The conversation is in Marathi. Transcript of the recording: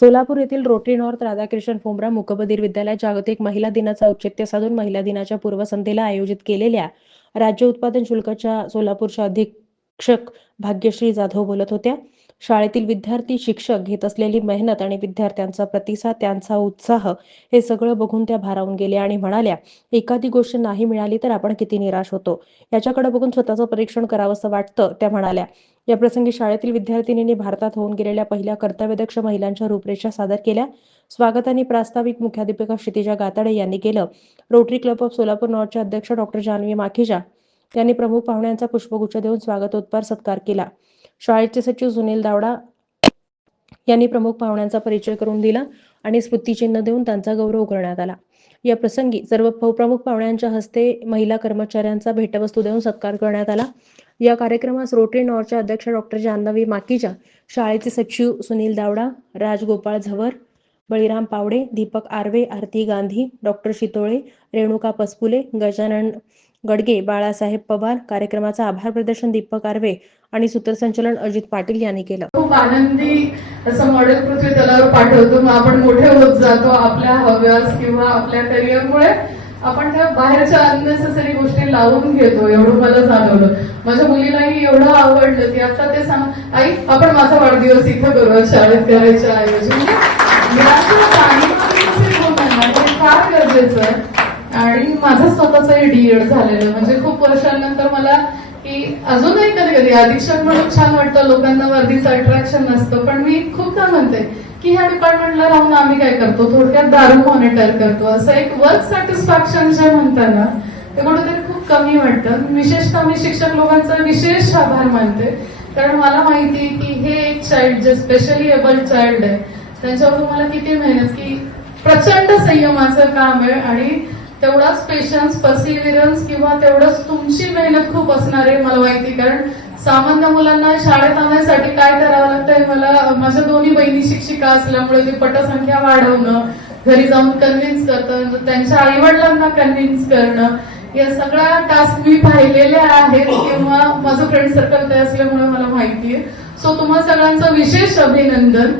सोलापूर येथील रोटरी नॉर्थ राधाकृष्ण फोंबरा मूकबधीर विद्यालयात जागतिक महिला दिनाचं औचित्य साधून महिला दिनाच्या पूर्वसंध्येला आयोजित केलेल्या राज्य उत्पादन शुल्काच्या सोलापूरच्या अधीक्षक भाग्यश्री जाधव बोलत होत्या. शाळेतील विद्यार्थी, शिक्षक घेत असलेली मेहनत आणि विद्यार्थ्यांचा प्रतिसाद, त्यांचा उत्साह हे सगळं बघून त्या भारावून गेल्या आणि म्हणाल्या, एखादी गोष्ट नाही मिळाली तर आपण किती निराश होतो. याच्याकडे बघून स्वतःचं परीक्षण करावंसं वाटतं, त्या म्हणाल्या. या प्रसंगी शाळेतील विद्यार्थिनींनी भारतात होऊन गेलेल्या पहिल्या कर्तव्यदक्ष महिलांच्या रूपरेषा सादर केल्या. स्वागत आणि प्रास्ताविक मुख्याध्यापिका क्षितिजा गाताडे यांनी केलं. रोटरी क्लब ऑफ सोलापूर नॉर्थच्या अध्यक्ष डॉक्टर जान्हवी माखीजा यांनी प्रमुख पाहुण्यांचा पुष्पगुच्छ देऊन स्वागतोत्तर सत्कार केला. शाळेचे सचिव सुनील दावडा यांनी प्रमुख पाहुण्यांचा परिचय करून दिला आणि स्मृतिचिन्ह देऊन त्यांचा गौरव करण्यात आला. या प्रसंगी सर्व प्रमुख पाहुण्यांच्या हस्ते महिला कर्मचाऱ्यांचा भेटवस्तू देऊन सत्कार करण्यात आला. या कार्यक्रमास रोटरी नॉर्थच्या अध्यक्ष डॉक्टर जान्हवी माखीजा, शाळेचे सचिव सुनील दावडा, राजगोपाळ झवर, बळीराम पावडे, दीपक आर्वे, आरती गांधी, डॉक्टर शितोळे, रेणुका पसपुले, गजानन गडगे, बाळासाहेब पवार, कार्यक्रमाचा आभार प्रदर्शन दीपक आर्वे आणि सूत्रसंचालन अजित पाटील यांनी केलं. खूप आनंदी असं मॉडेल पृथ्वी तलावर पाठवतो. मग आपण मोठे होत जातो आपल्या हव्यास किंवा आपल्या करिअरमुळे. आपण त्या बाहेरच्या अननेसेसरी गोष्टी लावून घेतो, एवढं मला जाणवलं. माझ्या मुलीलाही एवढं आवडलं की आता ते सांग, आई आपण माझा वाढदिवस इथं करूया शाळेत करायच्या ऐवजी. हे फार गरजेचं आहे. आणि माझं स्वतःच डीएड झालेलं, म्हणजे खूप वर्षांनंतर मला की अजूनही कधी कधी अधीक्षक म्हणून छान वाटतं, लोकांना वर्दीचं अट्रॅक्शन नसतं. पण मी खूपदा म्हणते की ह्या डिपार्टमेंटला राहून आम्ही काय करतो, थोडक्यात दारू मॉनिटर करतो. असं एक वर्क सॅटिस्फॅक्शन जे म्हणतात ना, ते कुठेतरी खूप कमी वाटतं. विशेषतः मी शिक्षक लोकांचा विशेष आभार मानते, कारण मला माहिती की हे एक चाइल्ड जे स्पेशली एबल्ड चाइल्ड आहे, त्यांच्यावर तुम्हाला किती मेहनत, की प्रचंड संयमाचं काम आहे आणि तेवढाच पेशन्स, पर्सिव्हिरन्स किंवा तेवढंच तुमची मेहनत खूप असणार आहे मला माहिती. कारण सामान्य मुलांना शाळेत आणण्यासाठी काय करावं लागतंय, मला माझ्या दोन्ही बहिणी शिक्षिका असल्यामुळे ते पटसंख्या वाढवणं, घरी जाऊन कन्व्हिन्स करणं, त्यांच्या आई वडिलांना कन्व्हिन्स करणं, या सगळ्या टास्क मी पाहिलेल्या आहेत किंवा माझं फ्रेंड सर्कल ते असल्यामुळे मला माहितीये. सो तुम्हा सगळ्यांचं विशेष अभिनंदन.